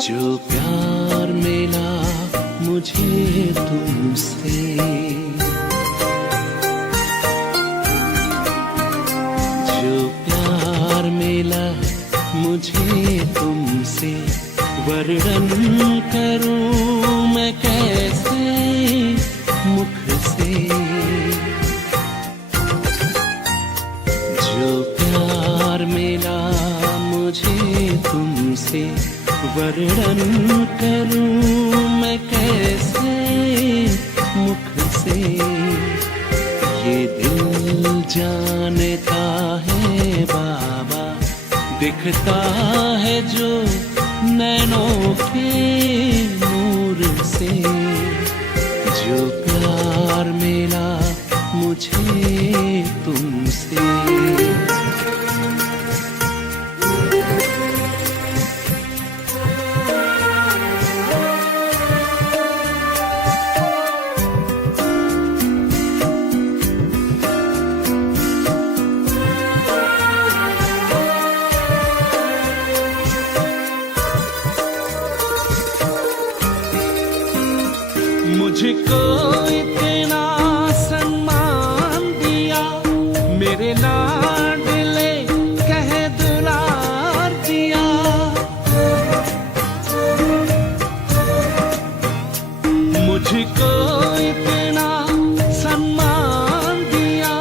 जो प्यार मिला मुझे तुमसे, जो प्यार मिला मुझे तुमसे, वर्णन करूं मैं कैसे मुख से। जो प्यार मिला मुझे तुमसे, वर्णन करूं मैं कैसे मुख से। ये दिल जानता है बाबा, दिखता है जो नैनों के नूर से। जो प्यार मिला मुझे तुमसे, मुझको इतना सम्मान दिया, मेरे लाडले कह दुलार दिया। मुझको इतना सम्मान दिया,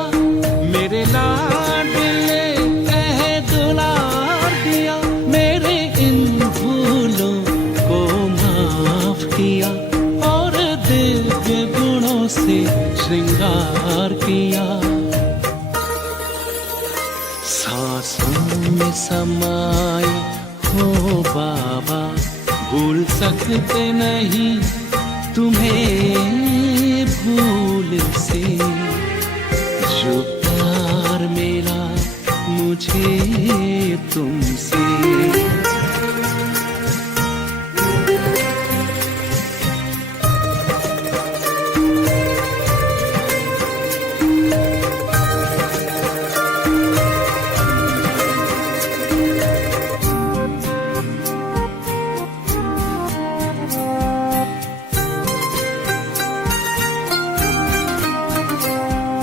मेरे लाडले कह दुलार दिया। मेरे इन भूलों को माफ किया, दिव्य गुणों से श्रृंगार किया। सांसों में समाए हो बाबा, भूल सकते नहीं तुम्हें भूल से। जो प्यार मिला मुझे तुमसे,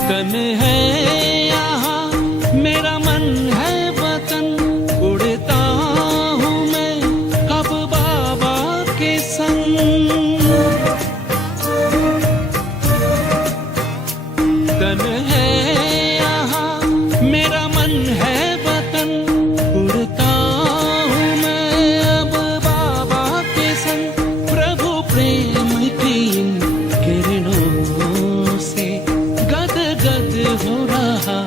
तन है यहाँ मेरा मन है वतन, उड़ता हूँ मैं अब बाबा के संग। तन है यहाँ मेरा मन है वतन, उड़ता हूँ मैं अब बाबा के संग। प्रभु प्रेम की इन किरणों से गद हो रहा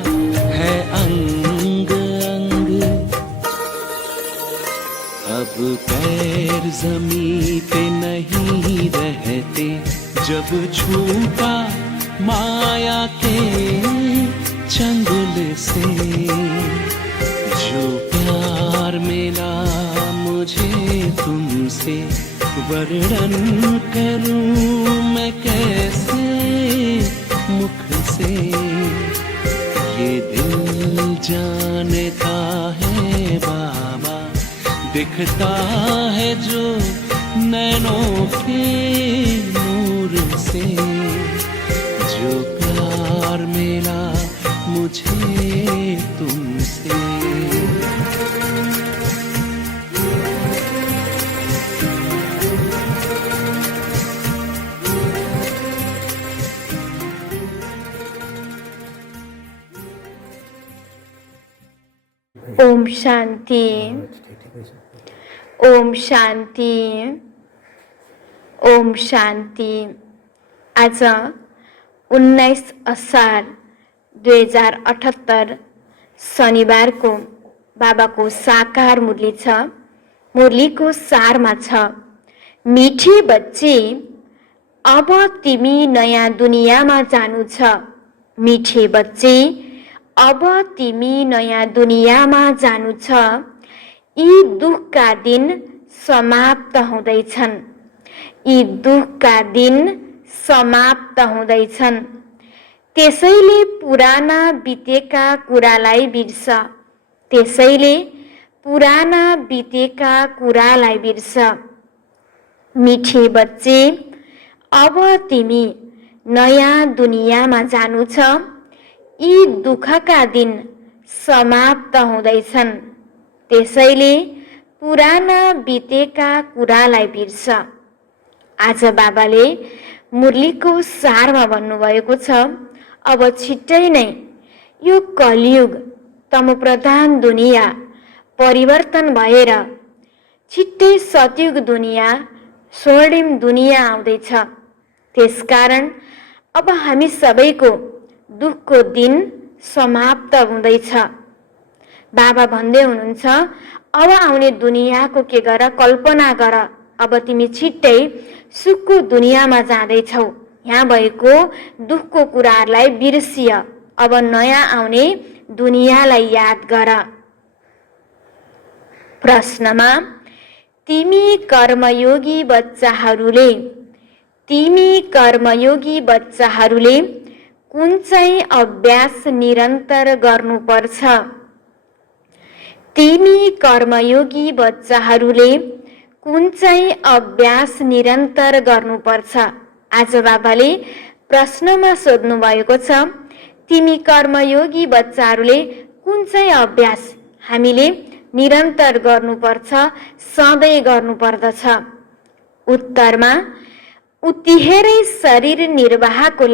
है अंग अंग। अब पैर जमीन पे नहीं रहते, जब छूटा माया के चंगुल से। जो प्यार मिला मुझे तुमसे, वर्णन करूं मैं कैसे मुख से। ये दिल जानता है बाबा, दिखता है जो नैनों के नूर से। जो प्यार मिला मुझे तुमसे, ओम शांति, ओम शांति, ओम शांति। आज 19 असार 2078 शनिबार को बाबा को साकार मुरली छ। मुरली को सारमा छ, मीठी बच्ची अब तिमी नयाँ दुनियाँमा जानु छ। मीठी बच्ची अब तिमी नयाँ दुनियाँमा जानु छ। यी दुखका दिन समाप्त हुँदैछन्, यी दुखका दिन समाप्त हुँदैछन्। त्यसैले पुराना बितेका कुरालाई बिर्स, त्यसैले पुराना बितेका कुरालाई बिर्स। मिठे बच्चे, अब तिमी नयाँ दुनियाँमा जानु छ। यी दुःखका दिन समाप्त हुँदैछन्, त्यसैले पुराना बितेका कुरालाई बिर्स। आज बाबाले मुरलीको सारमा भन्नुभएको छ, अब छिट्टै नै यो कलियुग तमोप्रधान दुनिया परिवर्तन भएर छिट्टै सतयुग दुनिया स्वर्णिम दुनिया आउँदैछ। त्यसकारण अब हामी सबैको दुःखको दिन समाप्त हुँदैछ। बाबा भन्दै हुनुहुन्छ, अब आउने दुनियाँको के गर, कल्पना गर। अब तिमी छिट्टै सुखको दुनियाँमा जाँदैछौ। यहाँ भएको दुःखको कुराहरूलाई बिर्सिय। अब नयाँ आउने दुनियाँलाई याद गर। प्रश्नमा तिमी कर्मयोगी बच्चाहरूले कुन चाहिँ अभ्यास निरन्तर गर्नुपर्छ? तिमी कर्मयोगी बच्चाहरूले कुन चाहिँ अभ्यास निरन्तर गर्नुपर्छ? आज बाबाले प्रश्नमा सोध्नु भएको छ, तिमी कर्मयोगी बच्चाहरूले कुन चाहिँ अभ्यास हामीले निरन्तर गर्नुपर्छ, सधैँ गर्नुपर्दछ? उत्तरमा उत्तिखेरै शरीर निर्वाहको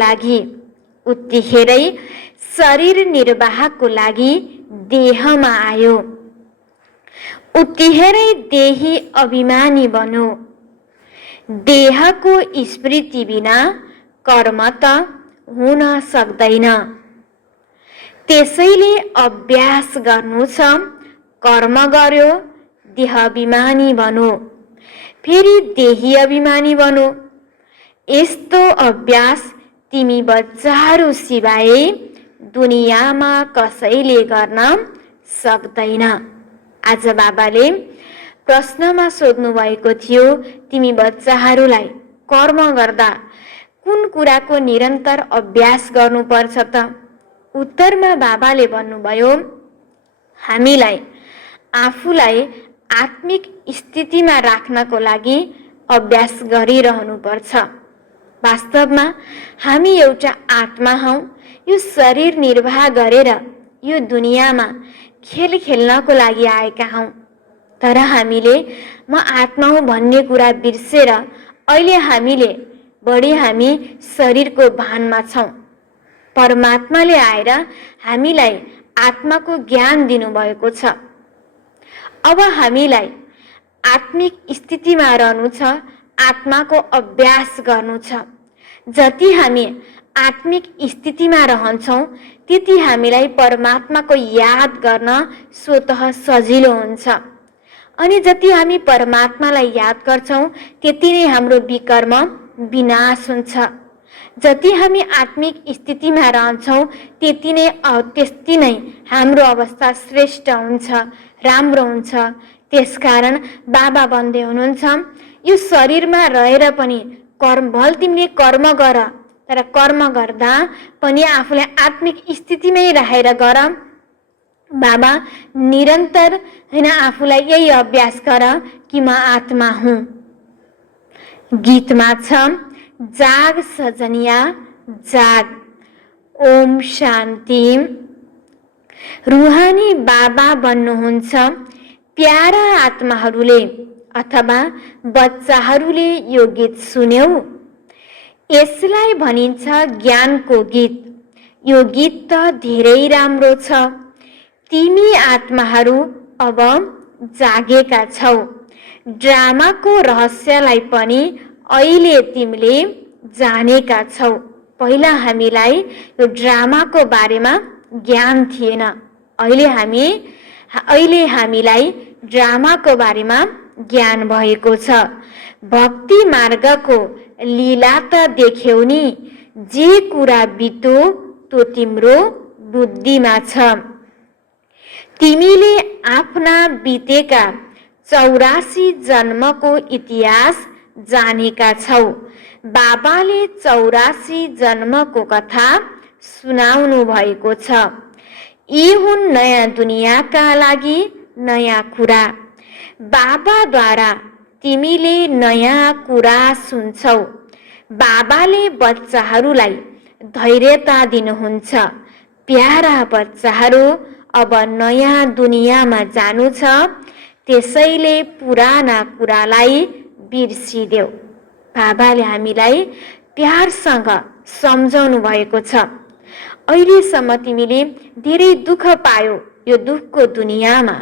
लागि देहमा आयो। उत्तिखेरै देही अभिमानी बन्यो। देहको स्मृति बिना कर्म त हुन सक्दैन। त्यसैले अभ्यास गर्नु छ। कर्म गर्यो, देह अभिमानी बनो, फेरि देही अभिमानी बनो। यस्तो अभ्यास तिमी बच्चाहरू सिवाय दुनियाँमा कसैले गर्न सक्दैन। आज बाबाले प्रश्नमा सोध्नु भएको थियो, तिमी बच्चाहरूलाई कर्म गर्दा कुन कुराको निरन्तर अभ्यास गर्नुपर्छ त? उत्तरमा बाबाले भन्नुभयो, हामीलाई आफूलाई आत्मिक स्थितिमा राख्नको लागि अभ्यास गरिरहनुपर्छ। वास्तवमा हामी एउटा आत्मा हौँ। यो शरीर निर्वाह गरेर यो दुनियाँमा खेल खेल्नको लागि आएका हौँ। तर हामीले म आत्मा हुँ भन्ने कुरा बिर्सेर अहिले हामी शरीरको भानमा छौँ। परमात्माले आएर हामीलाई आत्माको ज्ञान दिनुभएको छ। अब हामीलाई आत्मिक स्थितिमा रहनु छ, आत्माको अभ्यास गर्नु छ। जति हामी आत्मिक स्थितिमा रहन्छौँ त्यति हामीलाई परमात्माको याद गर्न स्वतः सजिलो हुन्छ। अनि जति हामी परमात्मालाई याद गर्छौँ त्यति नै हाम्रो विकर्म विनाश हुन्छ। जति हामी आत्मिक स्थितिमा रहन्छौँ त्यति नै हाम्रो अवस्था श्रेष्ठ हुन्छ, राम्रो हुन्छ। त्यसकारण बाबा भन्दै हुनुहुन्छ, यो शरीरमा रहेर पनि भल तिमीले कर्म गर, तर कर्म गर्दा पनि आफूलाई आत्मिक स्थितिमै राखेर गर। बाबा निरन्तर हैन आफूलाई यही अभ्यास गर कि म आत्मा हुँ। गीतमा छ, जाग सजनिया जाग। ओम शान्ति। रुहानी बाबा बन्नुहुन्छ। प्यारा आत्माहरूले अथवा बच्चाहरूले यो गीत सुन्यौ। यसलाई भनिन्छ ज्ञानको गीत। यो गीत त धेरै राम्रो छ। तिमी आत्माहरू अब जागेका छौ। ड्रामाको रहस्यलाई पनि अहिले तिमीले जानेका छौ। पहिला हामीलाई यो ड्रामाको बारेमा ज्ञान थिएन। अहिले हामीलाई ड्रामाको बारेमा ज्ञान भएको छ। भक्ति मार्गको लीला त देख्यौ नि, जे कुरा बित्यो त्यो तिम्रो बुद्धिमा छ। तिमीले आफ्ना बितेका 84 जन्मको इतिहास जानेका छौ। बाबाले 84 जन्मको कथा सुनाउनु भएको छ। यी हुन् नयाँ दुनियाँका लागि नयाँ कुरा। बाबाद्वारा तिमीले नयाँ कुरा सुन्छौ। बाबाले बच्चाहरूलाई धैर्यता दिनुहुन्छ। प्यारा बच्चाहरू, अब नयाँ दुनियाँमा जानु छ, त्यसैले पुराना कुरालाई बिर्सिदेऊ। बाबाले हामीलाई प्यारसँग सम्झाउनु भएको छ। अहिलेसम्म तिमीले धेरै दुःख पायौ, यो दुःखको दुनियाँमा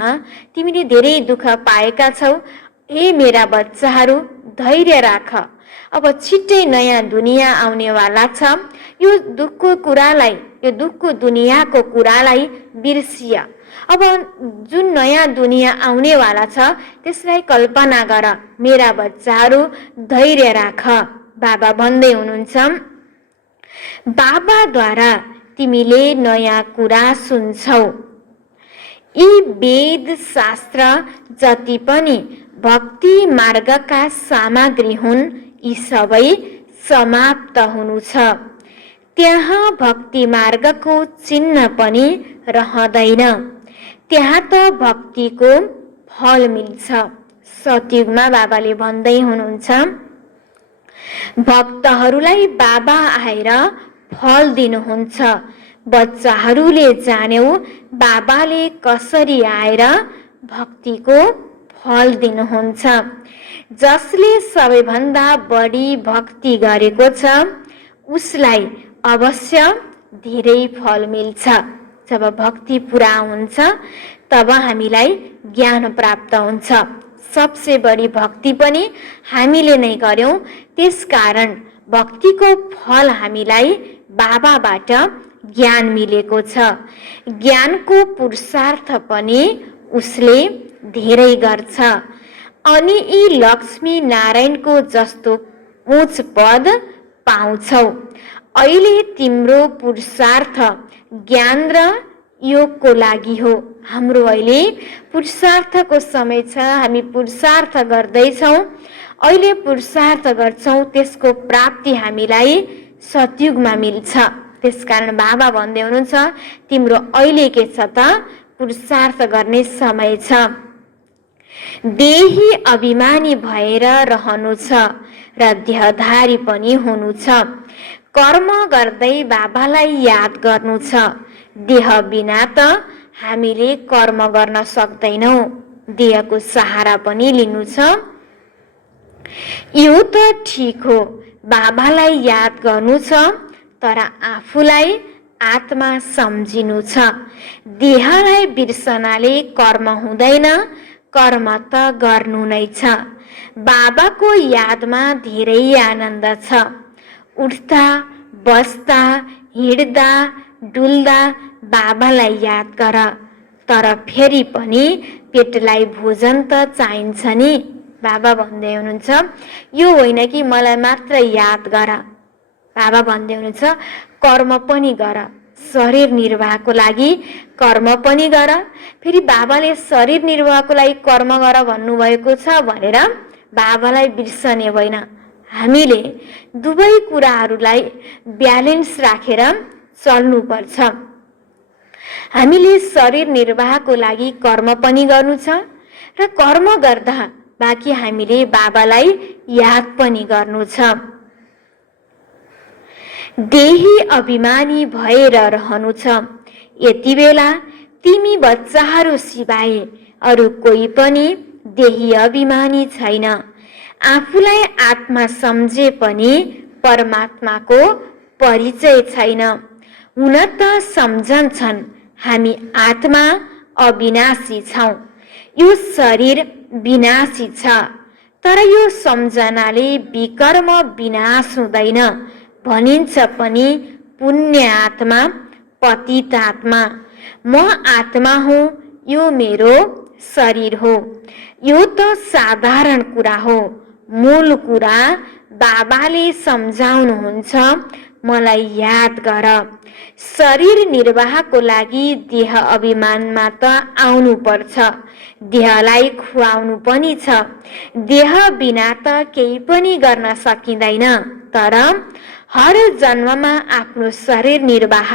तिमीले धेरै दुःख पाएका छौ। हे मेरा बच्चाहरू, धैर्य राख, अब छिट्टै नयाँ दुनियाँ आउनेवाला छ। यो दुःखको कुरालाई, यो दुःखको दुनियाँको कुरालाई बिर्सिय। अब जुन नयाँ दुनियाँ आउनेवाला छ त्यसलाई कल्पना गर। मेरा बच्चाहरू, धैर्य राख। बाबा भन्दै हुनुहुन्छ, बाबाद्वारा तिमीले नयाँ कुरा सुन्छौ। यी वेद शास्त्र जति पनि भक्ति मार्गका सामग्री हुन्, यी सबै समाप्त हुनु छ। त्यहाँ भक्ति मार्गको चिन्ह पनि रहँदैन। त्यहाँ त भक्तिको फल मिल्छ। सतयुगमा बाबाले भन्दै हुनुहुन्छ, भक्तहरूलाई बाबा आएर फल दिनुहुन्छ। बच्चाहरूले जान्यौ बाबाले कसरी आएर भक्तिको फल दिनुहुन्छ। जसले सबैभन्दा बढी भक्ति गरेको छ उसलाई अवश्य धेरै फल मिल्छ। जब भक्ति पुरा हुन्छ तब हामीलाई ज्ञान प्राप्त हुन्छ। सबसे बढी भक्ति पनि हामीले नै गर्यौं, त्यसकारण भक्तिको फल हामीलाई बाबाबाट ज्ञान मिलेको छ। ज्ञानको पुरुषार्थ पनि उसले धेरै गर्छ। अनि यी लक्ष्मी नारायणको जस्तो उच्च पद पाउँछौ। अहिले तिम्रो पुरुषार्थ ज्ञान र योगको लागि हो। हाम्रो अहिले पुरुषार्थको समय छ, हामी पुरुषार्थ गर्दैछौँ। अहिले पुरुषार्थ गर्छौँ, त्यसको प्राप्ति हामीलाई सतयुगमा मिल्छ। त्यसकारण बाबा भन्दै हुनुहुन्छ, तिम्रो अहिले के छ त, पुरुषार्थ गर्ने समय छ। देही अभिमानी भएर रहनु छ र देहधारी पनि हुनु छ। कर्म गर्दै बाबालाई याद गर्नु छ। देह बिना त हामीले कर्म गर्न सक्दैनौँ, देहको सहारा पनि लिनु छ। यो त ठिक हो, बाबालाई याद गर्नु छ, तर आफूलाई आत्मा सम्झिनु छ। देहलाई बिर्सनाले कर्म हुँदैन, कर्म त गर्नु नै छ। बाबाको यादमा धेरै आनन्द छ। उठ्दा, बस्दा, हिँड्दा, डुल्दा बाबालाई याद गर। तर फेरि पनि पेटलाई भोजन त चाहिन्छ नि। बाबा भन्दै हुनुहुन्छ, यो होइन कि मलाई मात्र याद गर। बाबा भन्दै हुनुहुन्छ, कर्म पनि गर, शरीर निर्वाहको लागि कर्म पनि गर। फेरि बाबाले शरीर निर्वाहको लागि कर्म गर भन्नुभएको छ भनेर बाबालाई बिर्सने होइन। हामीले दुवै कुराहरूलाई ब्यालेन्स राखेर चल्नुपर्छ। हामीले शरीर निर्वाहको लागि कर्म पनि गर्नु छ र कर्म गर्दा बाँकी हामीले बाबालाई याद पनि गर्नु छ। देही अभिमानी भएर रहनु छ। यति बेला तिमी बच्चाहरू सिवाय अरू कोही पनि देही अभिमानी छैन। आफूलाई आत्मा सम्झे पनि परमात्माको परिचय छैन। हुन त सम्झन्छन् हामी आत्मा अविनाशी छौँ, यो शरीर विनाशी छ। तर यो सम्झनाले विकर्म विनाश हुँदैन। भनिन्छ पनि पुण्य आत्मा, पतित आत्मा। म आत्मा हुँ, यो मेरो शरीर हो। यो त साधारण कुरा हो। मूल कुरा बाबाले सम्झाउनुहुन्छ, मलाई याद गर। शरीर निर्वाहको लागि देह अभिमानमा त आउनु पर्छ, देहलाई खुवाउनु पनि छ। देह बिना त केही पनि गर्न सकिँदैन। तर हर जन्ममा आफ्नो शरीर निर्वाह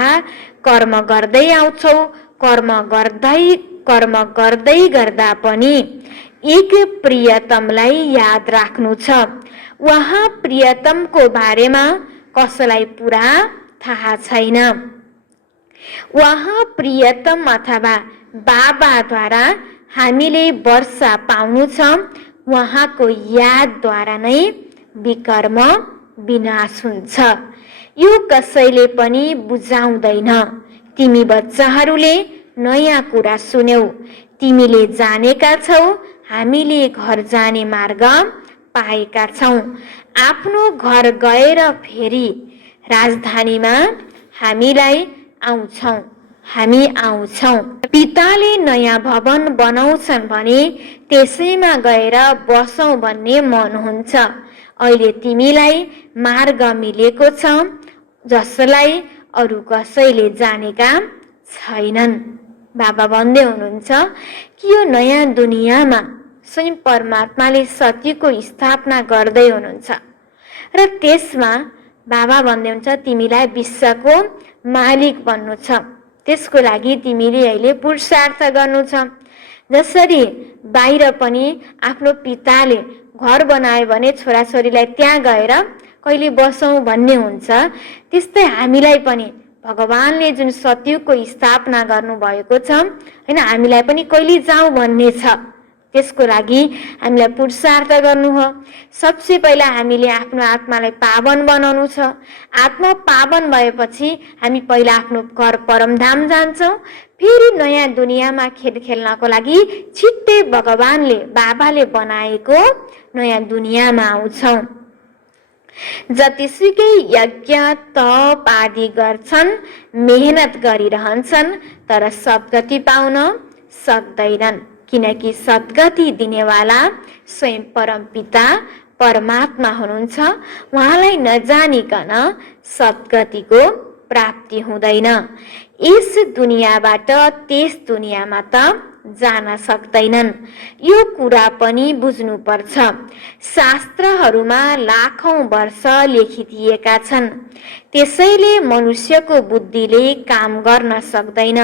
कर्म गर्दै आउँछौ। कर्म गर्दै गर्दा पनि एक प्रियतमलाई याद राख्नु छ। उहाँ प्रियतमको बारेमा कसैलाई पुरा थाहा छैन। उहाँ प्रियतम अथवा बाबाद्वारा हामीले वर्षा पाउनु छ। उहाँको यादद्वारा नै विकर्म विनाश हुन्छ। यो कसैले पनि बुझाउँदैन। तिमी बच्चाहरूले नयाँ कुरा सुन्यौ। तिमीले जानेका छौ हामीले घर जाने मार्ग पाएका छौँ। आफ्नो घर गएर फेरि राजधानीमा हामी आउँछौँ। पिताले नयाँ भवन बनाउँछन् भने त्यसैमा गएर बसौँ भन्ने मन हुन्छ। अहिले तिमीलाई मार्ग मिलेको छ जसलाई अरू कसैले जानेका छैनन्। बाबा भन्दै हुनुहुन्छ कि यो नयाँ दुनियाँमा स्वयं परमात्माले सत्यको स्थापना गर्दै हुनुहुन्छ र त्यसमा बाबा भन्दै हुन्छ तिमीलाई विश्वको मालिक बन्नु छ। त्यसको लागि तिमीले अहिले पुरुषार्थ गर्नु छ। जसरी बाहिर पनि आफ्नो पिताले घर बनायो भने छोराछोरीलाई त्यहाँ गएर कहिले बसौँ भन्ने हुन्छ, त्यस्तै हामीलाई पनि भगवानले जुन सत्यको स्थापना गर्नुभएको छ होइन, हामीलाई पनि कहिले जाउँ भन्ने छ। त्यसको लागि हामीलाई पुरुषार्थ गर्नु हो। सबसे पहिला हामीले आफ्नो आत्मालाई पावन बनाउनु छ। आत्मा पावन भएपछि हामी पहिला आफ्नो घर परमधाम जान्छौँ। फेरि नयाँ दुनियाँमा खेल खेल्नको लागि छिट्टै भगवानले बाबाले बनाएको नयाँ दुनियाँमा आउँछौँ। जतिसुकै यज्ञ तप आदि गर्छन्, मेहनत गरिरहन्छन्, तर सद्गति पाउन सक्दैनन्। किनकि सद्गति दिनेवाला स्वयं परमपिता परमात्मा हुनुहुन्छ। उहाँलाई नजानिकन सद्गतिको प्राप्ति हुँदैन। यस दुनियाँबाट त्यस दुनियाँमा त जान सक्दैनन्। यो कुरा पनि बुझ्नुपर्छ। शास्त्रहरूमा लाखौं वर्ष लेखिदिएका छन्। त्यसैले मनुष्यको बुद्धिले काम गर्न सक्दैन।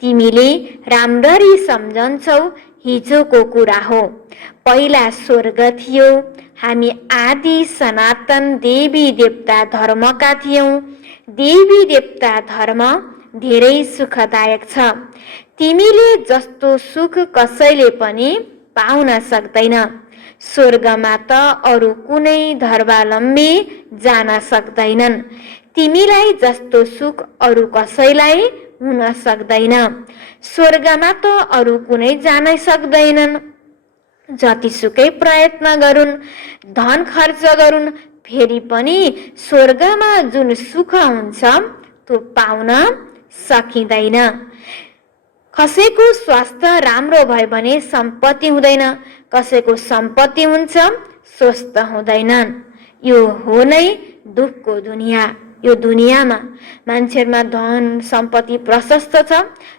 तिमीले राम्ररी सम्झन्छौ हिजोको कुरा हो। पहिला स्वर्ग थियो। हामी आदि सनातन देवी देवता धर्मका थियौं। देवी देवता धर्म धेरै सुखदायक छ। तिमीले जस्तो सुख कसैले पनि पाउन सक्दैन। स्वर्गमा त अरू कुनै धर्मावलम्बी जान सक्दैनन्। तिमीलाई जस्तो सुख अरू कसैलाई हुन सक्दैन। स्वर्गमा त अरू कुनै जान सक्दैनन्। जतिसुकै प्रयत्न गरून्, धन खर्च गरून्, फेरि पनि स्वर्गमा जुन सुख हुन्छ त्यो पाउन सकिँदैन। कसैको स्वास्थ्य राम्रो भयो भने सम्पत्ति हुँदैन। कसैको सम्पत्ति हुन्छ स्वस्थ हुँदैनन्। यो हो नै दुःखको दुनियाँ। यो दुनियाँमा मान्छेमा धन सम्पत्ति प्रशस्त छ,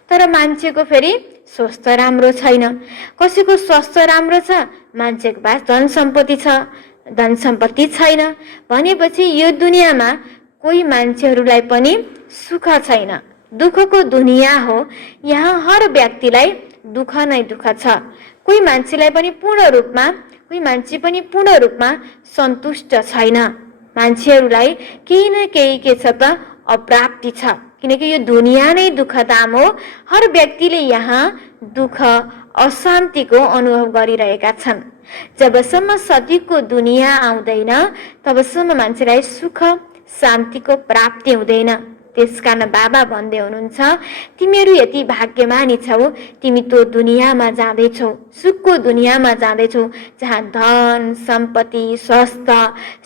तर मान्छेको फेरि स्वास्थ्य राम्रो छैन। कसैको स्वास्थ्य राम्रो छ, मान्छेको पास धन सम्पत्ति छ, धन सम्पत्ति छैन भनेपछि यो दुनियाँमा कोही मान्छेहरूलाई पनि सुख छैन। दुःखको दुनियाँ हो। यहाँ हर व्यक्तिलाई दुःख नै दुःख छ। कोही मान्छे पनि पूर्ण रूपमा सन्तुष्ट छैन। मान्छेहरूलाई केही न केही के छ त अप्राप्ति छ। किनकि यो दुनियाँ नै दुःखधाम हो। हर व्यक्तिले यहाँ दुःख अशान्तिको अनुभव गरिरहेका छन्। जबसम्म सत्यको दुनियाँ आउँदैन तबसम्म मान्छेलाई सुख शान्तिको प्राप्ति हुँदैन। त्यसकारण बाबा भन्दै हुनुहुन्छ तिमीहरू यति भाग्यमानी छौ, तिमी त्यो दुनियाँमा जाँदैछौ, सुखको दुनियाँमा जाँदैछौ जहाँ धन सम्पत्ति स्वास्थ्य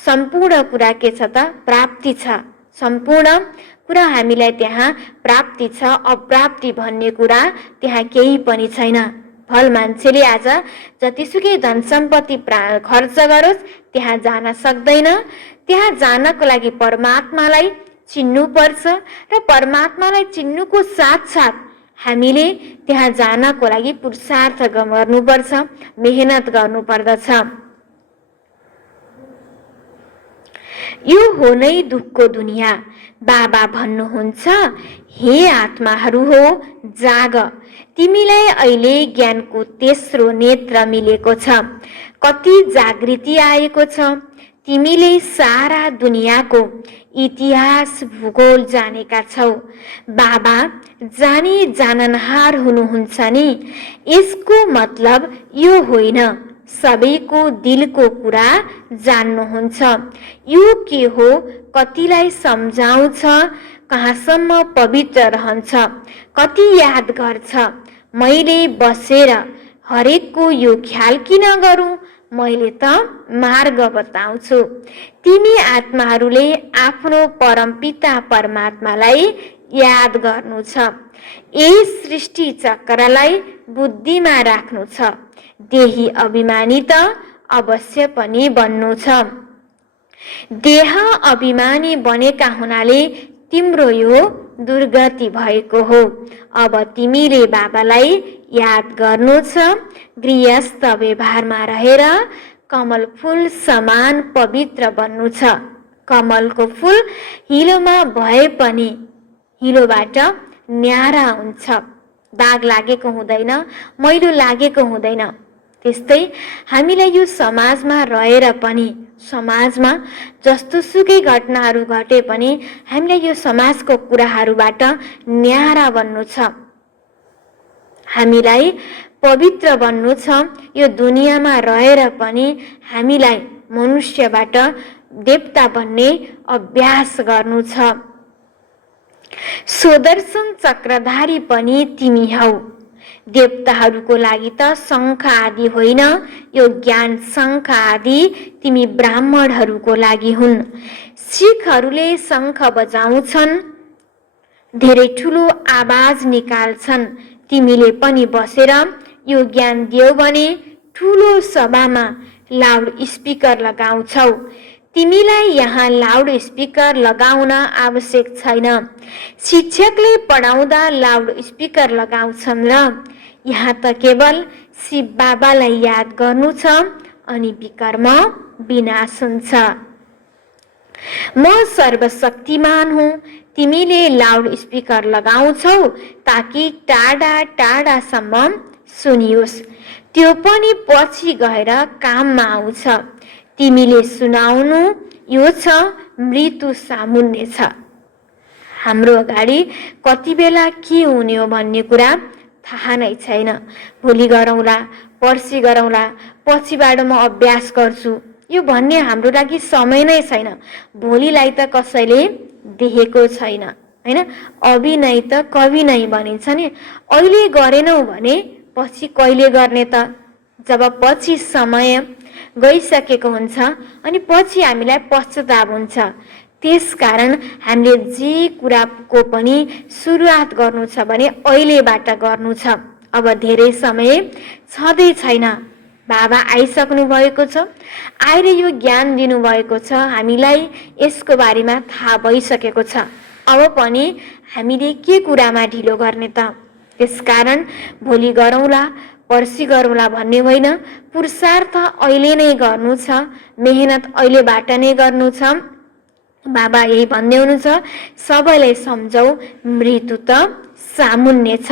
सम्पूर्ण कुरा के छ त प्राप्ति छ। सम्पूर्ण कुरा हामीलाई त्यहाँ प्राप्ति छ। अप्राप्ति भन्ने कुरा त्यहाँ केही पनि छैन। फल मान्छेले आज जतिसुकै धन सम्पत्ति खर्च गरोस् त्यहाँ जान सक्दैन। त्यहाँ जानको लागि परमात्मालाई चिन्नु पर्छ र परमात्मालाई चिन्नुको साथसाथ हामीले त्यहाँ जानको लागि पुरुषार्थ गर्नुपर्छ, मेहनत गर्नुपर्दछ। यो हो नै दुःखको दुनियाँ। बाबा भन्नुहुन्छ, हे आत्माहरू हो, जाग। तिमीलाई अहिले ज्ञानको तेस्रो नेत्र मिलेको छ। कति जागृति आएको छ। तिमीले सारा दुनियाँको इतिहास भूगोल जानेका छौ। बाबा जानी जाननहार हुनुहुन्छ नि। यसको मतलब यो होइन सबैको दिलको कुरा जान्नुहुन्छ। यो के हो, कतिलाई सम्झाउँछ, कहाँसम्म पवित्र रहन्छ, कति याद गर्छ। मैले बसेर हरेकको यो ख्याल किन गरौँ, मैले त मार्ग बताउँछु। तिमी आत्माहरूले आफ्नो परमपिता परमात्मालाई याद गर्नु छ। यही सृष्टि चक्रलाई बुद्धिमा राख्नु छ। देही अभिमानी त अवश्य पनि बन्नु छ। देह अभिमानी बनेका हुनाले तिम्रो यो दुर्गति भएको हो। अब तिमीले बाबालाई याद गर्नु छ। गृहस्थ व्यवहारमा रहेर कमल फूल समान पवित्र बन्नु छ। कमलको फूल हिलोमा भए पनि हिलोबाट न्यारा हुन्छ। दाग लागेको हुँदैन, मैलो लागेको हुँदैन। त्यस्तै हामीलाई यो समाजमा रहेर पनि, समाजमा जस्तो सुकै घटनाहरू घटे पनि हामीलाई यो समाजको कुराहरूबाट न्यारा बन्नु छ। हामीलाई पवित्र बन्नु छ। यो दुनियाँमा रहेर पनि हामीलाई मनुष्यबाट देवता बन्ने अभ्यास गर्नु छ। सुदर्शन चक्रधारी पनि तिमी हौ। देवताहरूको लागि त शङ्ख आदि होइन, यो ज्ञान शङ्ख आदि तिमी ब्राह्मणहरूको लागि हुन्। सिखहरूले शङ्ख बजाउँछन्, धेरै ठुलो आवाज निकाल्छन्। तिमीले पनि बसेर यो ज्ञान दियौ भने ठुलो सभामा लाउड स्पिकर लगाउँछौ। तिमीलाई यहाँ लाउड स्पिकर लगाउन आवश्यक छैन। शिक्षकले पढाउँदा लाउड स्पिकर लगाउँछन् र यहाँ त केवल शिव बाबालाई याद गर्नु छ अनि विकर्म विनाश हुन्छ। म सर्वशक्तिमान हुँ। तिमीले लाउड स्पिकर लगाउँछौ ताकि टाढा टाढासम्म सुनियोस्। त्यो पनि पछि गएर काममा आउँछ। तिमीले सुनाउनु यो छ, मृत्यु सामुन्ने छ। हाम्रो अगाडि कति बेला के हुने हो भन्ने कुरा थाहा नै छैन। भोलि गरौँला, पर्सि गरौँला, पछिबाट म अभ्यास गर्छु, यो भन्ने हाम्रो लागि समय नै छैन। भोलिलाई त कसैले देखेको छैन, हैन? अभिनय त कवि नै भनिन्छ नि। अहिले गरेनौ भने पछि कहिले गर्ने त? जब पछि समय गइसकेको हुन्छ अनि पछि हामीलाई पश्चाताप हुन्छ। त्यसकारण हामीले जे कुराको पनि सुरुवात गर्नु छ भने अहिलेबाट गर्नु छ। अब धेरै समय छँदै छैन। बाबा आइसक्नु भएको छ, आएर यो ज्ञान दिनुभएको छ। हामीलाई यसको बारेमा थाहा भइसकेको छ। अब पनि हामीले के कुरामा ढिलो गर्ने त? त्यसकारण भोलि गरौँला, पर्सि गरौँला भन्ने होइन। पुरुषार्थ अहिले नै गर्नु छ, मेहनत अहिलेबाट नै गर्नु छ। बाबा यही भन्दै हुनुहुन्छ, सबैलाई सम्झौ, मृत्यु त सामुन्ने छ।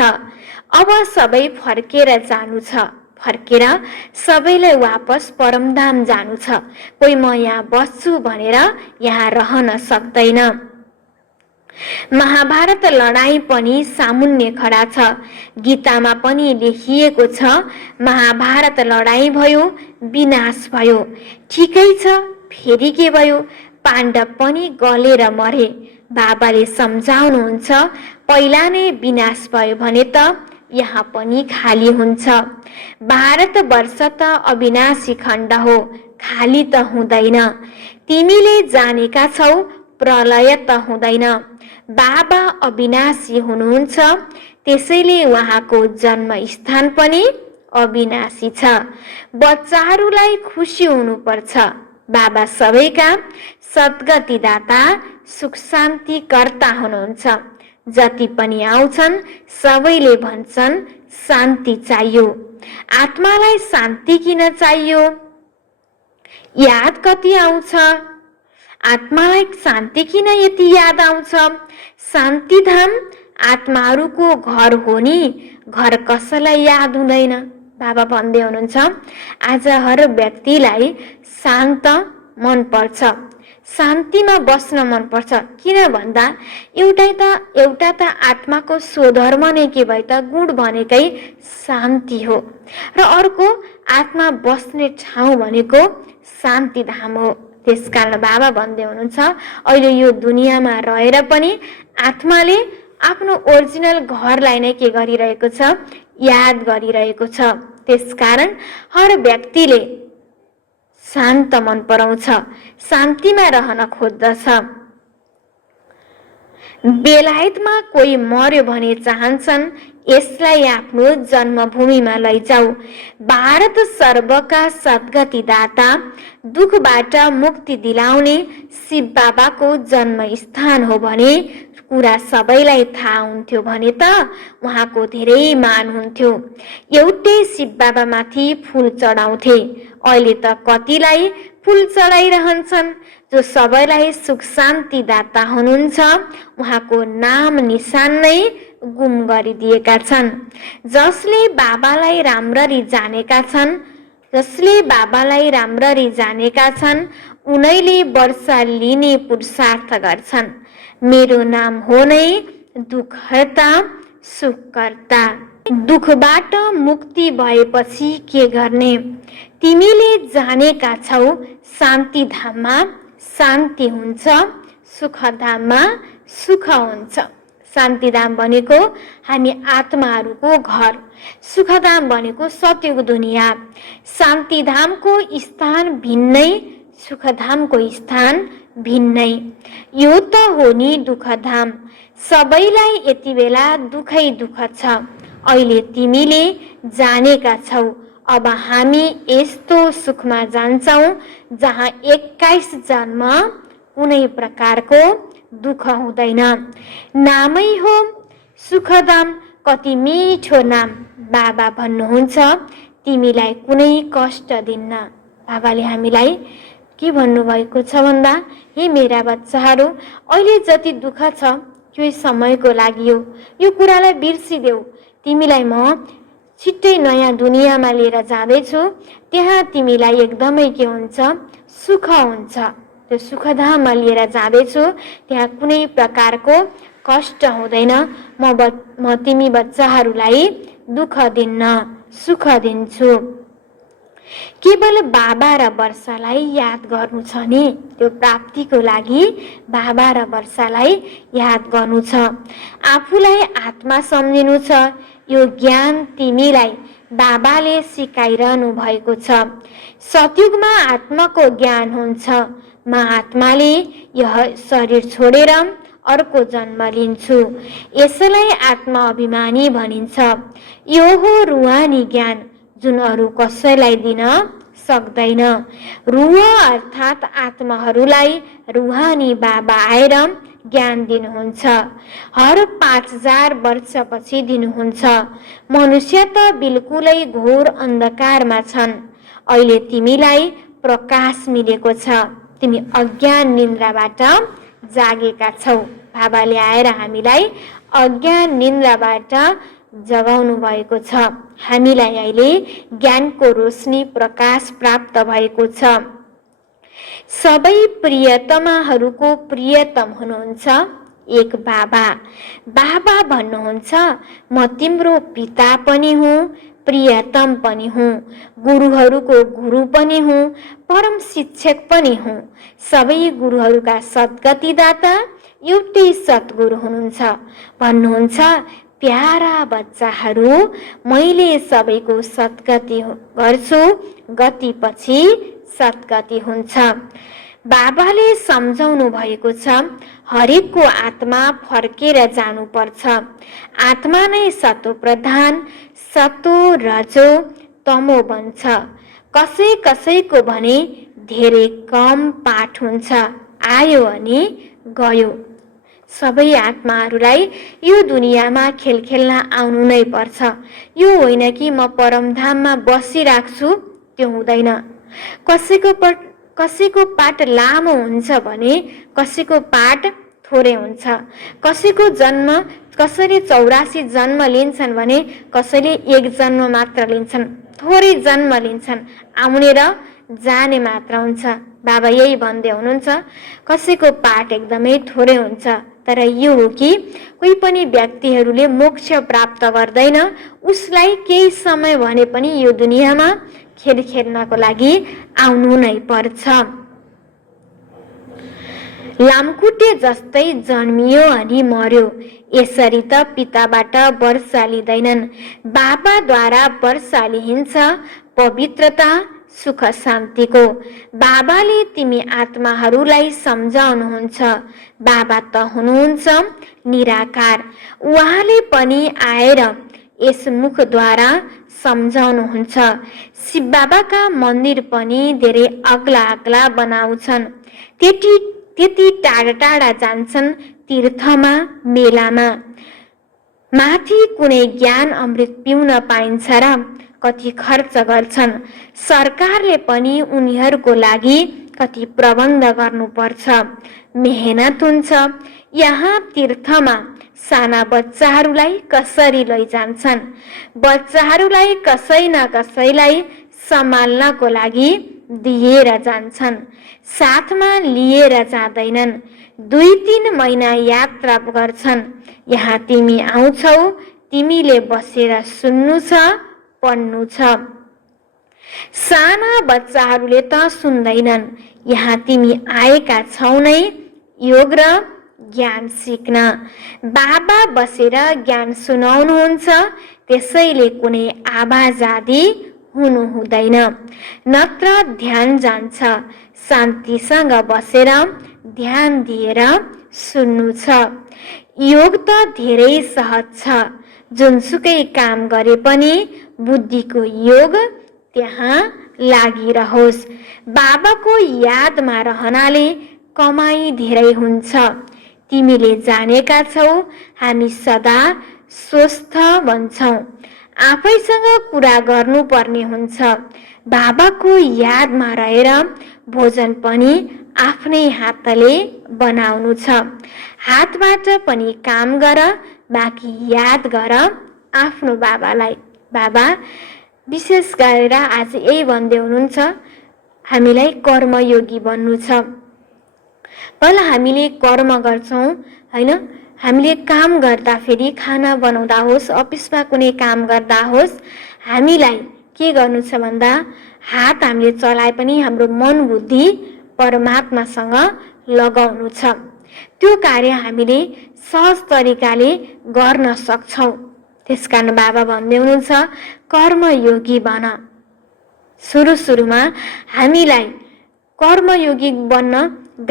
अब सबै फर्केर जानु छ। फर्केर सबैलाई वापस परमधाम जानु छ। कोही म यहाँ बस्छु भनेर यहाँ रहन सक्दैन। महाभारत लडाईँ पनि सामुन्ने खडा छ। गीतामा पनि लेखिएको छ, महाभारत लडाईँ भयो, विनाश भयो। ठिकै छ, फेरि के भयो? पाण्डव पनि गलेर मरे। बाबाले सम्झाउनुहुन्छ, पहिला नै विनाश भयो भने त यहाँ पनि खाली हुन्छ। भारतवर्ष त अविनाशी खण्ड हो, खाली त हुँदैन। तिमीले जानेका छौ, प्रलय त हुँदैन। बाबा अविनाशी हुनुहुन्छ, त्यसैले उहाँको जन्मस्थान पनि अविनाशी छ। बच्चाहरूलाई खुसी हुनुपर्छ। बाबा सबैका सद्गतिदाता, सुख शान्ति कर्ता हुनुहुन्छ। जति पनि आउँछन् सबैले भन्छन् शान्ति चाहियो। आत्मालाई शान्ति किन चाहियो? याद कति आउँछ? आत्मालाई शान्ति किन यति याद आउँछ? शान्तिधाम आत्माहरूको घर हो नि, घर कसैलाई याद हुँदैन? बाबा भन्दै हुनुहुन्छ आज हर व्यक्तिलाई शान्त मन पर्छ, शान्तिमा बस्न मन पर्छ। किन भन्दा एउटा त आत्माको स्वधर्म नै के भए त गुण भनेकै शान्ति हो, र अर्को आत्मा बस्ने ठाउँ भनेको शान्तिधाम हो। त्यसकारण बाबा भन्दै हुनुहुन्छ अहिले यो दुनियाँमा रहेर पनि आत्माले आफ्नो ओरिजिनल घरलाई नै के गरिरहेको छ? याद गरिरहेको छ। त्यसकारण हर व्यक्तिले शान्त मन पराउँछ, शान्तिमा रहन खोज्दछ। बेलायतमा कोही मर्यो भने चाहन्छन् यसलाई आफ्नो जन्मभूमिमा लैजाऊ। भारत सर्वका सद्गति दाता, दुखबाट मुक्ति दिलाउने शिव बाबाको जन्मस्थान हो भने कुरा सबैलाई थाहा हुन्थ्यो भने त उहाँको धेरै मान हुन्थ्यो। एउटै शिव बाबा माथि फूल चढाउँथे, अहिले त कतिलाई फूल चढाइरहन्छन्। जो सबैलाई सुख शान्ति दाता हुनुहुन्छ उहाँको नाम निशान नै गुम गरिदिएका छन्। जसले बाबालाई राम्ररी जानेका छन् उनैले वर्षा लिने पुरुषार्थ गर्छन्। मेरो नाम हो नै दुखहर्ता सुखकर्ता। दुखबाट मुक्ति भएपछि के गर्ने? तिमीले जानेका छौ शान्तिधाममा शान्ति हुन्छ, सुखधाममा सुख हुन्छ। शान्तिधाम भनेको हामी आत्माहरूको घर, सुखधाम भनेको सत्यको दुनिया। शान्तिधामको स्थान भिन्नै, सुखधामको स्थान भिन्नै। यो त हो नि दुखधाम। सबैलाई यति बेला दुखै दुख छ। अहिले तिमीले जानेका छौ अब हामी यस्तो सुखमा जान्छौँ जहाँ 21 जन्म कुनै प्रकारको दुख हुँदैन। नामै हो सुखधाम, कति मिठो नाम। बाबा भन्नुहुन्छ तिमीलाई कुनै कष्ट दिन्न। बाबाले हामीलाई के भन्नुभएको छ भन्दा हे मेरा बच्चाहरू, अहिले जति दुःख छ त्यो समयको लागि हो। यो कुरालाई बिर्सिदेऊ। तिमीलाई म छिट्टै नयाँ दुनियाँमा लिएर जाँदैछु, त्यहाँ तिमीलाई एकदमै के हुन्छ? सुख हुन्छ। त्यो सुखधाममा लिएर जाँदैछु, त्यहाँ कुनै प्रकारको कष्ट हुँदैन। म तिमी बच्चाहरूलाई दुःख दिन्न, सुख दिन्छु। केवल बाबा र वर्षालाई याद गर्नु छ नि, त्यो प्राप्तिको लागि बाबा र वर्षालाई याद गर्नु छ। आफूलाई आत्मा सम्झिनु छ। यो ज्ञान तिमीलाई बाबाले सिकाइरहनु भएको छ। सतयुगमा आत्माको ज्ञान हुन्छ। म आत्माले यह शरीर छोडेर अर्को जन्म लिन्छु, यसलाई आत्मा अभिमानी भनिन्छ। यो हो रुहानी ज्ञान जुन अरू कसैलाई दिन सक्दैन। रुह अर्थात् आत्माहरूलाई रुहानी बाबा आएर ज्ञान दिनुहुन्छ। हर 5000 वर्षपछि दिनुहुन्छ। मनुष्य त बिल्कुलै घोर अन्धकारमा छन्। अहिले तिमीलाई प्रकाश मिलेको छ। तिमी अज्ञान निन्द्राबाट जागेका छौ। बाबाले आएर हामीलाई अज्ञान निन्द्राबाट जगाउनु भएको छ। हामीलाई अहिले ज्ञानको रोशनी प्रकाश प्राप्त भएको छ। सबै प्रियतमाहरूको प्रियतम हुनुहुन्छ एक बाबा। बाबा भन्नुहुन्छ म तिम्रो पिता पनि हुँ, प्रियतम पनि हुँ, गुरुहरूको गुरु पनि हुँ, परम शिक्षक पनि हुँ। सबै गुरुहरूका सद्गतिदाता एउटै सद्गुरु हुनुहुन्छ। भन्नुहुन्छ प्यारा बच्चाहरू, मैले सबैको सद्गति गर्छु, गतिपछि सद्गति हुन्छ। बाबाले सम्झाउनु भएको छ हरेकको आत्मा फर्केर जानुपर्छ। आत्मा नै सतो प्रधान, सतो रजो तमो बन्छ। कसैको भने धेरै कम पाठ हुन्छ, आयो अनि गयो। सबै आत्माहरूलाई यो दुनियाँमा खेल खेल्न आउनु नै पर्छ। यो होइन कि म परमधाममा बसिराख्छु, त्यो हुँदैन। कसैको पाठ लामो हुन्छ भने कसैको पाठ थोरै हुन्छ। कसैको जन्म कसैले 84 जन्म लिन्छन् भने कसैले 1 जन्म मात्र लिन्छन्, थोरै जन्म लिन्छन्, आउने र जाने मात्र हुन्छ। बाबा यही भन्दै हुनुहुन्छ, कसैको पाठ एकदमै थोरै हुन्छ। तर यो हो कि कोही पनि व्यक्तिहरूले मोक्ष प्राप्त गर्दैन, उसलाई केही समय भने पनि यो दुनियाँमा खेल खेल्नको लागि आउनु नै पर्छ। लामखुट्टे जस्तै जन्मियो अनि मर्यो, यसरी त पिताबाट वर्षा लिँदैनन्। बाबाद्वारा वर्षा लिइन्छ पवित्रता सुख शान्तिको। बाबाले तिमी आत्माहरूलाई सम्झाउनुहुन्छ। बाबा त हुनुहुन्छ निराकार, उहाँले पनि आएर यस मुखद्वारा सम्झाउनुहुन्छ। शिव बाबाका मन्दिर पनि धेरै अग्ला अग्ला बनाउँछन्, त्यति टाढा टाढा जान्छन् तीर्थमा मेलामा। माथि कुनै ज्ञान अमृत पिउन पाइन्छ र कति खर्च गर्छन्। सरकारले पनि उनीहरूको लागि कति प्रबन्ध गर्नुपर्छ, मेहनत हुन्छ। यहाँ तीर्थमा साना बच्चाहरूलाई कसरी लैजान्छन्, बच्चाहरूलाई कसै न कसैलाई सम्हाल्नको लागि दिएर जान्छन्, साथमा लिएर जाँदैनन्। 2-3 महिना यात्रा गर्छन्। यहाँ तिमी आउँछौ, तिमीले बसेर सुन्नु छ, पढ्नु छ। साना बच्चाहरूले त सुन्दैनन्, यहाँ तिमी आएका छौ नै योग र ज्ञान सिक्न। बाबा बसेर ज्ञान सुनाउनुहुन्छ, त्यसैले कुनै आवाज आदि हुनु हुँदैन, नत्र ध्यान जान्छ। शान्तिसँग बसेर ध्यान दिएर सुन्नु छ। योग त धेरै सहज छ, जुनसुकै काम गरे पनि बुद्धिको योग त्यहाँ लागिरहोस्। बाबाको यादमा रहनाले कमाई धेरै हुन्छ। तिमीले जानेका छौ, हामी सदा स्वस्थ बन्छौँ। आफैसँग कुरा गर्नुपर्ने हुन्छ। बाबाको यादमा रहेर भोजन पनि आफ्नै हातले बनाउनु छ। हातबाट पनि काम गर, बाँकी याद गर आफ्नो बाबालाई। बाबा विशेष गरेर आज यही भन्दै हुनुहुन्छ, हामीलाई कर्मयोगी बन्नु छ। पहिला हामीले कर्म गर्छौँ होइन, हामीले काम गर्दा फेरि खाना बनाउँदा होस्, अफिसमा कुनै काम गर्दा होस्, हामीलाई के गर्नु छ भन्दा हात हामीले चलाए पनि हाम्रो मन बुद्धि परमात्मासँग लगाउनु छ। त्यो कार्य हामीले सहज तरिकाले गर्न सक्छौँ। त्यसकारण बाबा भन्दै हुनुहुन्छ, कर्मयोगी बन। सुरुमा हामीलाई कर्मयोगी बन्न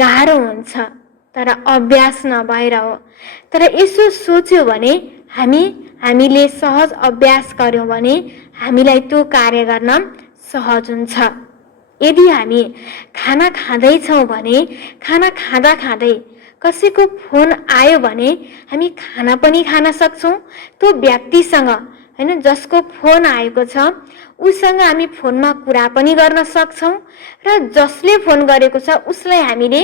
गाह्रो हुन्छ, तर अभ्यास नभएर हो। तर यसो सोच्यो भने हामीले सहज अभ्यास गर्यौँ भने हामीलाई त्यो कार्य गर्न सहज हुन्छ। यदि हामी खाना खाँदैछौँ भने खाना खाँदा खाँदै कसैको फोन आयो भने हामी खाना पनि खान सक्छौँ। त्यो व्यक्तिसँग होइन, जसको फोन आएको छ उसँग हामी फोनमा कुरा पनि गर्न सक्छौँ र जसले फोन गरेको छ उसलाई हामीले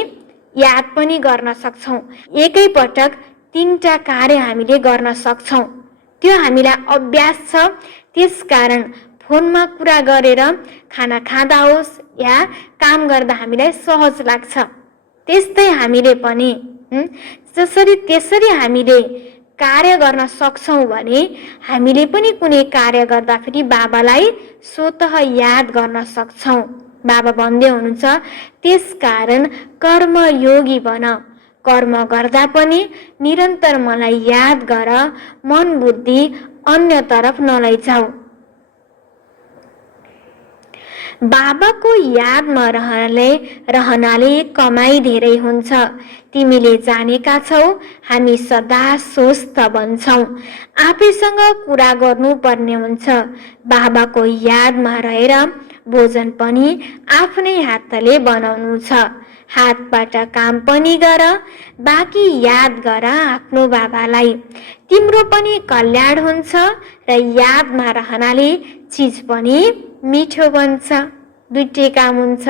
याद पनि गर्न सक्छौँ। एकैपटक 3टा कार्य हामीले गर्न सक्छौँ। त्यो हामीलाई अभ्यास छ। त्यसकारण फोनमा कुरा गरेर खाना खाँदा होस् या काम गर्दा हामीलाई सहज लाग्छ। त्यस्तै हामीले पनि त्यसरी हामीले कार्य गर्न सक्छौँ भने हामीले पनि कुनै कार्य गर्दाखेरि बाबालाई स्वतः याद गर्न सक्छौँ। बाबा भन्दै हुनुहुन्छ, त्यसकारण कर्मयोगी बन। कर्म गर्दा पनि निरन्तर मलाई याद गर, मन बुद्धि अन्यतर्फ नलैजाऊ। बाबाको यादमा रहनाले कमाई धेरै हुन्छ। तिमीले जानेका छौ, हामी सदा स्वस्थ बन्छौँ। आफैसँग कुरा गर्नुपर्ने हुन्छ। बाबाको यादमा रहेर भोजन पनि आफ्नै हातले बनाउनु छ। हातबाट काम पनि गर, बाँकी याद गर आफ्नो बाबालाई। तिम्रो पनि कल्याण हुन्छ र यादमा रहनाले चिज पनि मिठो बन्छ। 2टै काम हुन्छ।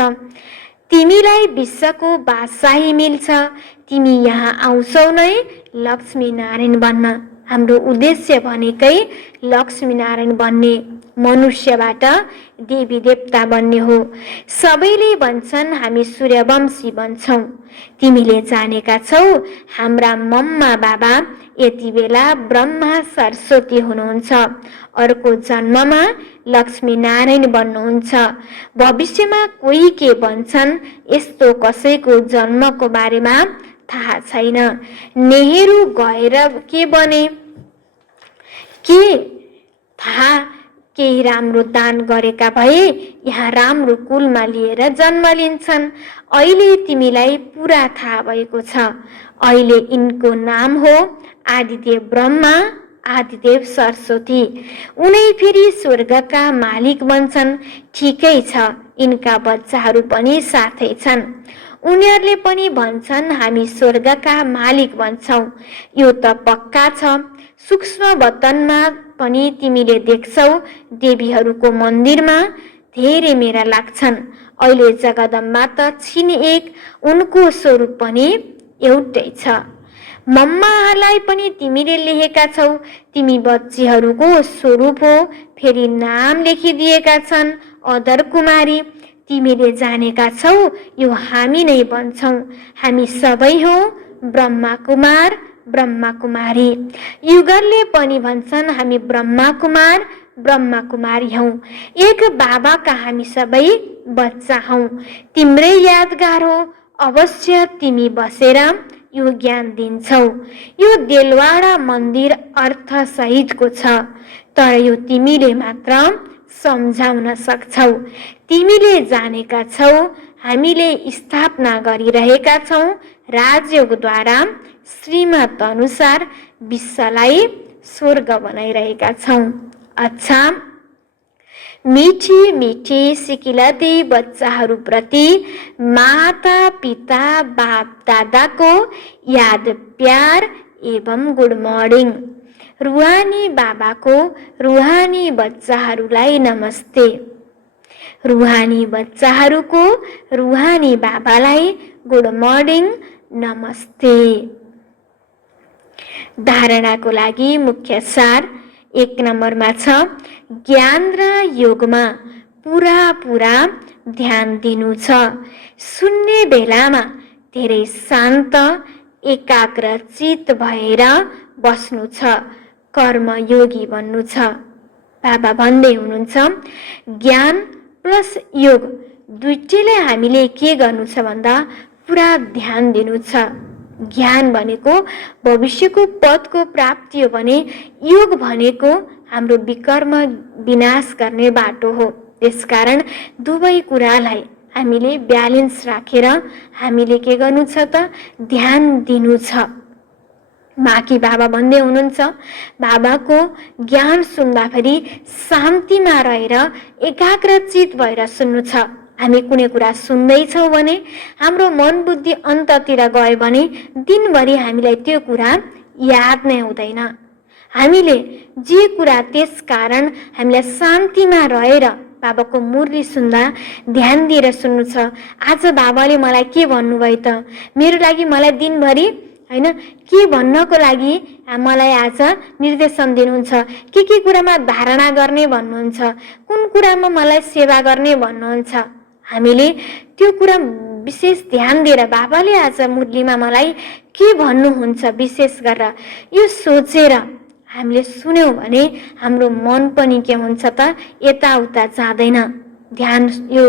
तिमीलाई विश्वको बादशाही मिल्छ, तिमी यहाँ आउँछौ नै लक्ष्मी नारायण बन्न। हाम्रो उद्देश्य भनेकै लक्ष्मी नारायण बन्ने, मनुष्यबाट देवी देवता बन्ने हो। सबैले भन्छन् हामी सूर्यवंशी बन्छौँ। तिमीले जानेका छौ हाम्रा मम्मा बाबा यति बेला ब्रह्मा सरस्वती हुनुहुन्छ, अर्को जन्ममा लक्ष्मी नारायण बन्नुहुन्छ। भविष्यमा कोही के भन्छन्, यस्तो कसैको जन्मको बारेमा थाहा छैन। नेहरू गएर के बने के थाहा, केही राम्रो दान गरेका भए यहाँ राम्रो कुलमा लिएर जन्म लिन्छन्। अहिले तिमीलाई पुरा थाहा भएको छ। अहिले यिनको नाम हो आदिदेव ब्रह्मा, आदिदेव सरस्वती। उनै फेरि स्वर्गका मालिक बन्छन्। ठिकै छ, यिनका बच्चाहरू पनि साथै छन्। उनीहरूले पनि भन्छन् हामी स्वर्गका मालिक बन्छौँ। यो त पक्का छ। सूक्ष्म वतनमा पनि तिमीले देख्छौ देवीहरूको मन्दिरमा धेरै मेरा लाग्छन्। अहिले जगदम्बा त छिन एक, उनको स्वरूप पनि एउटै छ। मम्माहरूलाई पनि तिमीले लेखेका छौ। तिमी बच्चीहरूको स्वरूप हो। फेरि नाम लेखिदिएका छन् अदर कुमारी। तिमीले जानेका छौ यो हामी नै भन्छौँ। हामी सबै हो ब्रह्मा कुमार, ब्रह्मा कुमारी। युगलले पनि भन्छन् हामी ब्रह्मा कुमार, ब्रह्मा कुमारी हौ। एक बाबाका हामी सबै बच्चा हौ। तिम्रै यादगार हो। अवश्य तिमी बसेर यो ज्ञान दिन्छौ। यो देलवाडा मन्दिर अर्थ सहितको छ, तर यो तिमीले मात्र सम्झाउन सक्छौ। तिमीले जानेका छौ हामीले स्थापना गरिरहेका छौँ राजयोगद्वारा श्रीमत अनुसार विश्वलाई स्वर्ग बनाइरहेका छौँ। अच्छा, मिठी मिठी सिकिलती बच्चाहरूप्रति माता पिता बाप दादाको याद प्यार एवं गुड मर्निङ। रुहानी बाबाको रुहानी बच्चाहरूलाई नमस्ते। रुहानी बच्चाहरूको रुहानी बाबालाई गुड मर्निङ, नमस्ते। धारणाको लागि मुख्य सार 1 नम्बरमा छ, ज्ञान र योगमा पुरा ध्यान दिनु छ। सुन्ने बेलामा धेरै शान्त एकाग्रचित भएर बस्नु छ। कर्मयोगी बन्नु छ। बाबा भन्दै हुनुहुन्छ ज्ञान प्लस योग दुईटैले हामीले के गर्नु छ भन्दा पुरा ध्यान दिनु छ। ज्ञान भनेको भविष्यको पदको प्राप्ति हो भने योग भनेको हाम्रो विकर्म विनाश गर्ने बाटो हो। त्यसकारण दुवै कुरालाई हामीले ब्यालेन्स राखेर हामीले के गर्नु छ त ध्यान दिनु छ। माकी बाबा भन्दै हुनुहुन्छ बाबाको ज्ञान सुन्दाखेरि शान्तिमा रहेर एकाग्रचित भएर सुन्नु छ। हामी कुनै कुरा सुन्दैछौँ भने हाम्रो मन बुद्धि अन्ततिर गयो भने दिनभरि हामीलाई त्यो कुरा याद नै हुँदैन। हामीले जे कुरा त्यस कारण हामीलाई शान्तिमा रहेर बाबाको मुरली सुन्दा ध्यान दिएर सुन्नु छ। आज बाबाले मलाई के भन्नुभयो त, मेरो लागि मलाई दिनभरि हैन के भन्नको लागि मलाई आज निर्देशन दिनुहुन्छ, के कुरामा धारणा गर्ने भन्नुहुन्छ, कुन कुरामा मलाई सेवा गर्ने भन्नुहुन्छ। हामीले त्यो कुरा विशेष ध्यान दिएर बाबाले आज मुरलीमा मलाई के भन्नुहुन्छ विशेष गरेर यो सोचेर हामीले सुन्यौँ भने हाम्रो मन पनि के हुन्छ त यताउता जाँदैन। ध्यान यो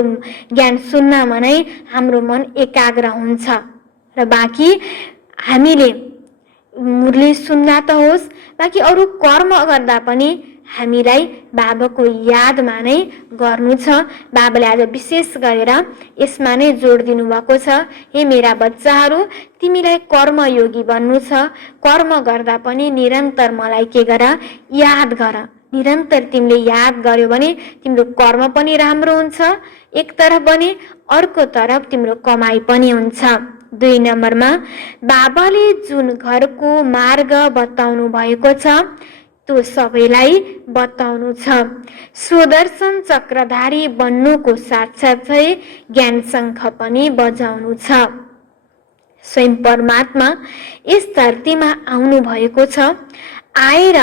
ज्ञान सुन्नमा नै हाम्रो मन एकाग्र हुन्छ। र बाँकी हामीले मुरली सुन्दा त होस्, बाँकी अरू कर्म गर्दा पनि हामीलाई बाबाको यादमा नै गर्नु छ। बाबाले आज विशेष गरेर यसमा नै जोड दिनुभएको छ, हे मेरा बच्चाहरू तिमीलाई कर्मयोगी बन्नु छ। कर्म गर्दा पनि निरन्तर मलाई के गर, याद गर। निरन्तर तिमीले याद गर्यो भने तिम्रो कर्म पनि राम्रो हुन्छ एक तरफ भने, अर्को तरफ तिम्रो कमाई पनि हुन्छ। 2 नम्बरमा बाबाले जुन घरको मार्ग बताउनु भएको छ त्यो सबैलाई बताउनु छ। सुदर्शन चक्रधारी बन्नुको साथसाथै ज्ञान शङ्ख पनि बजाउनु छ। स्वयं परमात्मा यस धरतीमा आउनु भएको छ, आएर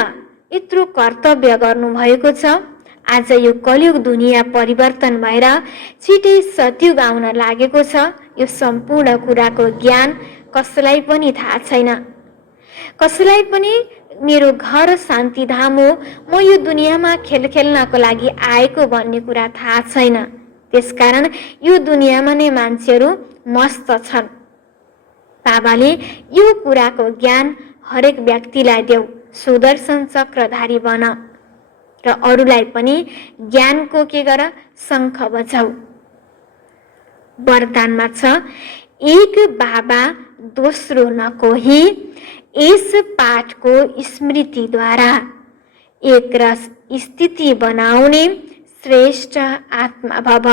यत्रो कर्तव्य गर्नु भएको छ। आज यो कलियुग दुनियाँ परिवर्तन भएर छिटै सतयुग आउन लागेको छ। यो सम्पूर्ण कुराको ज्ञान कसैलाई पनि थाहा छैन। कसैलाई पनि मेरो घर शान्तिधाम हो, म यो दुनियाँमा खेल खेल्नको लागि आएको भन्ने कुरा थाहा छैन। त्यसकारण यो दुनियाँमा नै मान्छेहरू मस्त छन्। बाबाले यो कुराको ज्ञान हरेक व्यक्तिलाई देऊ, सुदर्शन चक्रधारी बन र अरूलाई पनि ज्ञानको के गर, शङ्ख बजाऊ। वरदानमा छ, एक बाबा दोस्रो न कोही, यस पाठको स्मृतिद्वारा एक रस स्थिति बनाउने श्रेष्ठ आत्मा भव।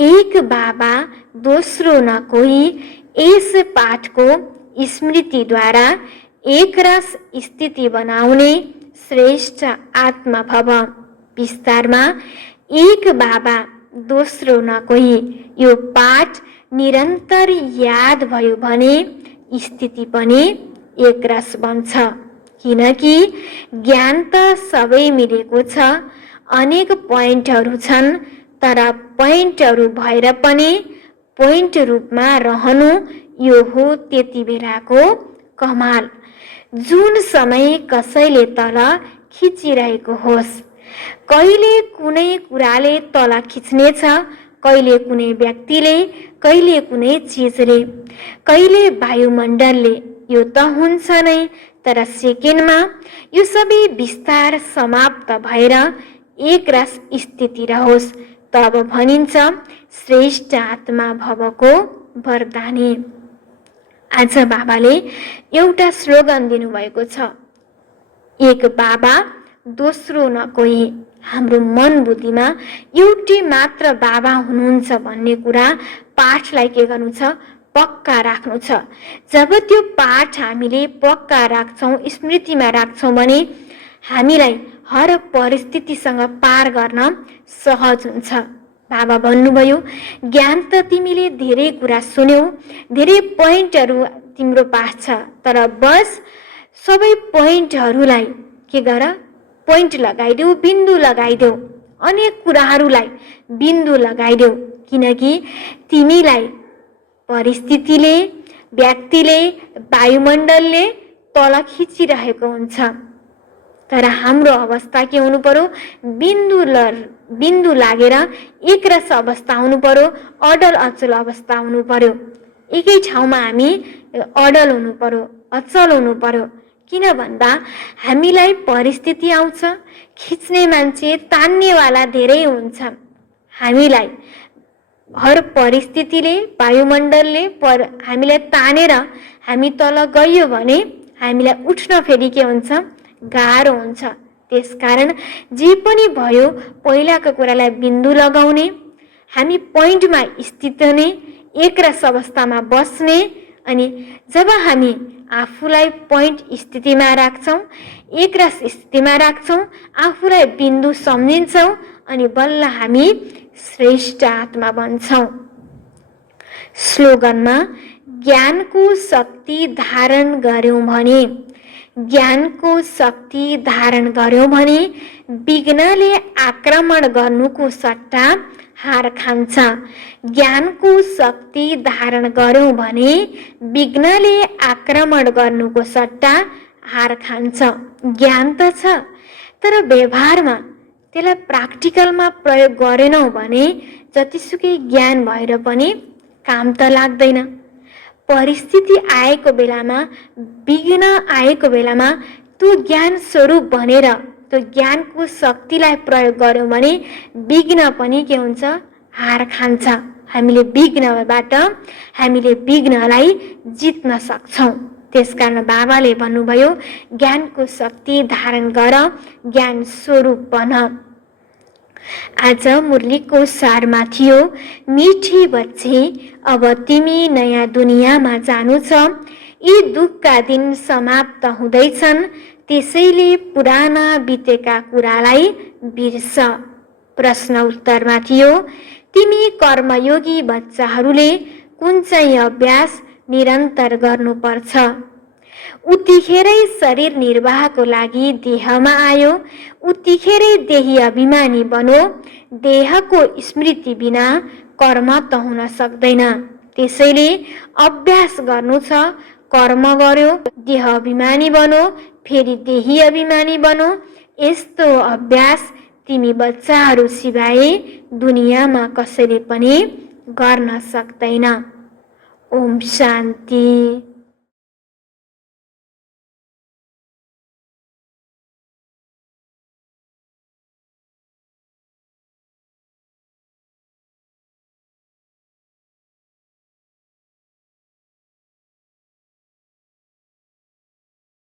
एक बाबा दोस्रो न कोही, यस पाठको स्मृतिद्वारा एक रस स्थिति बनाउने श्रेष्ठ आत्मा भव। विस्तारमा, एक बाबा दोस्रो न कोही, यो पाठ निरन्तर याद भयो भने स्थिति पनि एक रस बन्छ। किनकि ज्ञान त सबै मिलेको छ, अनेक पोइन्टहरू छन्, तर पोइन्टहरू भएर पनि पोइन्ट रूपमा रहनु यो हो त्यति बेलाको कमाल। जुन समय कसैले तल खिचिरहेको होस्, कहिले कुनै कुराले तल खिच्नेछ, कहिले कुनै व्यक्तिले, कहिले कुनै चिजले, कहिले वायुमण्डलले। यो त हुन्छ नै, तर सेकेन्डमा यो सबै विस्तार समाप्त भएर एक रस स्थिति रहोस्, तब भनिन्छ श्रेष्ठ आत्मा भवको वरदानी। आज बाबाले एउटा स्लोगन दिनुभएको छ, एक बाबा दोस्रो न कोही। हाम्रो मन बुद्धिमा एउटै मात्र बाबा हुनुहुन्छ भन्ने कुरा पाठलाई के गर्नु छ, पक्का राख्नु छ। जब त्यो पाठ हामीले पक्का राख्छौँ, स्मृतिमा राख्छौँ भने हामीलाई हर परिस्थितिसँग पार गर्न सहज हुन्छ। बाबा भन्नुभयो, ज्ञान त तिमीले धेरै कुरा सुन्यौ, धेरै पोइन्टहरू तिम्रो पास छ, तर बस सबै पोइन्टहरूलाई के गर, पोइन्ट लगाइदेऊ, बिन्दु लगाइदेऊ। अनेक कुराहरूलाई बिन्दु लगाइदेऊ, किनकि तिमीलाई परिस्थितिले, व्यक्तिले, वायुमण्डलले तल खिचिरहेको हुन्छ। तर हाम्रो अवस्था के हुनु पर्यो, बिन्दु लागेर एक रस अवस्था हुनु पर्यो, अडल अचल अवस्था हुनु पर्यो। एकै ठाउँमा हामी अडल हुनु पर्यो, अचल हुनु पर्यो। किन भन्दा हामीलाई परिस्थिति आउँछ, खिच्ने मान्छे, तान्नेवाला धेरै हुन्छ। हामीलाई हर परिस्थितिले, वायुमण्डलले हामीलाई तानेर हामी तल गयो भने हामीलाई उठ्न फेरि के हुन्छ, गाह्रो हुन्छ। त्यसकारण जे पनि भयो पहिलाको कुरालाई बिन्दु लगाउने, हामी पोइन्टमा स्थित हुने, एकरस अवस्थामा बस्ने। अनि जब हामी आफूलाई पोइन्ट स्थितिमा राख्छौँ, एकरस स्थितिमा राख्छौँ, आफूलाई बिन्दु सम्झिन्छौँ, अनि बल्ल हामी श्रेष्ठ आत्मा बन्छौँ। स्लोगनमा ज्ञानको शक्ति धारण गर्यौँ भने, ज्ञानको शक्ति धारण गर्यौँ भने विघ्नले आक्रमण गर्नुको सट्टा हार खान्छ। ज्ञानको शक्ति धारण गर्यौँ भने विघ्नले आक्रमण गर्नुको सट्टा हार खान्छ। ज्ञान त छ, तर व्यवहारमा त्यसलाई प्र्याक्टिकलमा प्रयोग गरेनौँ भने जतिसुकै ज्ञान भएर पनि काम त लाग्दैन। परिस्थिति आएको बेलामा, विघ्न आएको बेलामा त्यो ज्ञान स्वरूप भनेर त्यो ज्ञानको शक्तिलाई प्रयोग गर्यौँ भने विघ्न पनि के हुन्छ, हार खान्छ। हामीले विघ्नबाट हामीले विघ्नलाई जित्न सक्छौँ। त्यसकारण बाबाले भन्नुभयो, ज्ञानको शक्ति धारण गर, ज्ञान स्वरूप बन। आज मुरलीको सारमा थियो, मिठी बच्ची अब तिमी नयाँ दुनियाँमा जानु छ। यी दुःखका दिन समाप्त हुँदैछन्, त्यसैले पुराना बितेका कुरालाई बिर्स। प्रश्न उत्तरमा थियो, तिमी कर्मयोगी बच्चाहरूले कुन चाहिँ अभ्यास निरन्तर गर्नुपर्छ? उतिखेरै शरीर निर्वाहको लागि देहमा आयो, उतिखेरै देही अभिमानी बनो। देहको स्मृति बिना कर्म त हुन सक्दैन। त्यसैले अभ्यास गर्नु छ, कर्म गर्यो, देह अभिमानी बनो, फेरि देही अभिमानी बनो। यस्तो अभ्यास तिमी बच्चाहरू सिवाय दुनियाँमा कसैले पनि गर्न सक्दैन। ओम शान्ति।